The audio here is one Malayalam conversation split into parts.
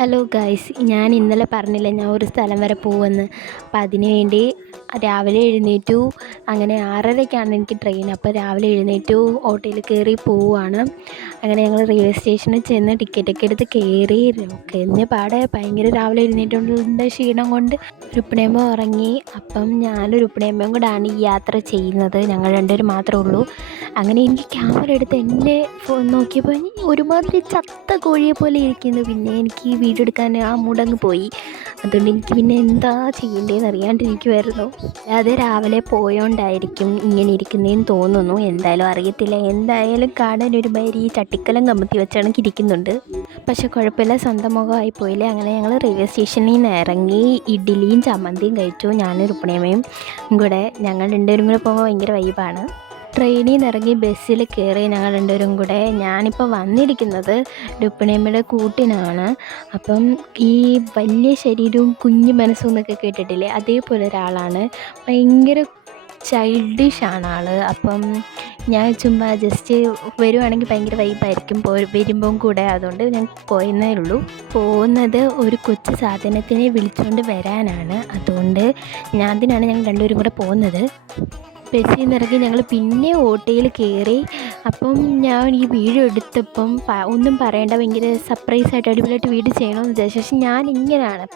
ഹലോ ഗായ്സ്, ഞാൻ ഇന്നലെ പറഞ്ഞില്ലേ ഞാൻ ഒരു സ്ഥലം വരെ പോകുമെന്ന്. അപ്പം അതിന് വേണ്ടി രാവിലെ എഴുന്നേറ്റു. അങ്ങനെ 6:30ക്കാണ് എനിക്ക് ട്രെയിൻ. അപ്പോൾ രാവിലെ എഴുന്നേറ്റു, ഓട്ടോയിൽ കയറി പോവുകയാണ്. അങ്ങനെ ഞങ്ങൾ റെയിൽവേ സ്റ്റേഷനിൽ ചെന്ന് ടിക്കറ്റൊക്കെ എടുത്ത് കയറി. കഴിഞ്ഞ പാടെ ഭയങ്കര രാവിലെ എഴുന്നേറ്റുകൊണ്ടുള്ള ക്ഷീണം കൊണ്ട് ഉരുപ്പണിയമ്മ ഉറങ്ങി. അപ്പം ഞാനൊരു ഉരുപ്പണിയമ്മയും കൂടാണ് ഈ യാത്ര ചെയ്യുന്നത്. ഞങ്ങൾ രണ്ടുപേരും മാത്രമേ ഉള്ളൂ. അങ്ങനെ എനിക്ക് ക്യാമറ എടുത്ത് എൻ്റെ ഫോൺ നോക്കിയപ്പോൾ ഒരുമാതിരി ചത്ത കോഴിയെ പോലെ ഇരിക്കുന്നു. പിന്നെ എനിക്ക് ഈ വീഡിയോ എടുക്കാൻ ആ മൂടങ്ങ് പോയി. അതുകൊണ്ട് എനിക്ക് പിന്നെ എന്താ ചെയ്യേണ്ടതെന്ന് അറിയാണ്ടിരിക്കുമായിരുന്നു. അത് രാവിലെ പോയോണ്ടായിരിക്കും ഇങ്ങനെ ഇരിക്കുന്നതെന്ന് തോന്നുന്നു. എന്തായാലും അറിയത്തില്ല. എന്തായാലും കാണാൻ ഒരുമാതിരി ചട്ടിക്കലം കമത്തി വെച്ചാണ് ഇരിക്കുന്നുണ്ട്. പക്ഷെ കുഴപ്പമില്ല, സ്വന്തം മുഖമായി പോയില്ലേ. അങ്ങനെ ഞങ്ങൾ റെയിൽവേ സ്റ്റേഷനിൽ നിന്ന് ഇറങ്ങി ഇഡ്ഡലിയും ചമ്മന്തിയും കഴിച്ചു. ഞാനും രുക്മിണിയമ്മയും കൂടെ. ഞങ്ങൾ രണ്ടുപേരും കൂടെ പോകുമ്പോൾ ഭയങ്കര വൈബാണ്. ട്രെയിനിൽ നിന്ന് ഇറങ്ങി ബസ്സിൽ കയറി ഞങ്ങൾ രണ്ടുപേരും കൂടെ. ഞാനിപ്പോൾ വന്നിരിക്കുന്നത് രുക്മിണിയമ്മയുടെ കൂട്ടിനാണ്. അപ്പം ഈ വലിയ ശരീരവും കുഞ്ഞു മനസ്സും എന്നൊക്കെ കേട്ടിട്ടില്ലേ, അതേപോലെ ഒരാളാണ്. ഭയങ്കര ചൈൽഡിഷാണ് ആൾ. അപ്പം ഞാൻ ചുമ്മാ ജസ്റ്റ് വരുവാണെങ്കിൽ ഭയങ്കര വൈബായിരിക്കും വരുമ്പം കൂടെ. അതുകൊണ്ട് ഞാൻ പോയെന്നേ ഉള്ളൂ. പോകുന്നത് ഒരു കൊച്ചു സാധനത്തിനെ വിളിച്ചുകൊണ്ട് വരാനാണ്. അതുകൊണ്ട് അതിനാണ് ഞങ്ങൾ രണ്ടുപേരും കൂടെ പോകുന്നത്. ബസ്സിൽ നിന്ന് ഇറങ്ങി ഞങ്ങൾ പിന്നെ ഓട്ടോയിൽ കയറി. അപ്പം ഞാൻ ഈ വീഡിയോ എടുത്തപ്പം ഒന്നും പറയേണ്ട, ഭയങ്കര സർപ്രൈസായിട്ട് അടിപൊളിയായിട്ട് വീഡിയോ ചെയ്യണമെന്ന് വിചാരിച്ചു. പക്ഷെ ഞാൻ ഇങ്ങനെയാണ്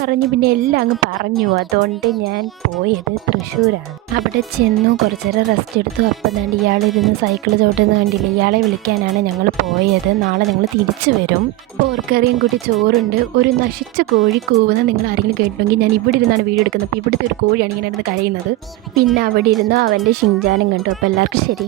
പറഞ്ഞ് പിന്നെ എല്ലാം അങ്ങ് പറഞ്ഞു. അതുകൊണ്ട് ഞാൻ പോയത് തൃശ്ശൂരാണ്. അവിടെ ചെന്നു കുറച്ച് നേരം റെസ്റ്റ് എടുത്തു. അപ്പം തന്നെ ഇയാളിരുന്ന് സൈക്കിൾ ചവിട്ടുന്നത് കണ്ടില്ല. ഇയാളെ വിളിക്കാനാണ് ഞങ്ങൾ പോയത്. നാളെ ഞങ്ങൾ തിരിച്ചു വരും. പോർക്കറിയും കൂട്ടി ചോറുണ്ട്. ഒരു നശിച്ച കോഴി കൂവുന്നത് നിങ്ങൾ ആരെങ്കിലും കേട്ടിട്ടുണ്ടെങ്കിൽ ഞാൻ ഇവിടെ ഇരുന്നാണ് വീഡിയോ എടുക്കുന്നത്. അപ്പോൾ ഇവിടുത്തെ ഒരു കോഴിയാണ് ഇങ്ങനെ ഇരുന്ന് കരയുന്നത്. പിന്നെ അവിടെ ഇരുന്ന് അവൻ്റെ ഷിൻചാനും കണ്ടു. അപ്പോൾ എല്ലാവർക്കും ശരി.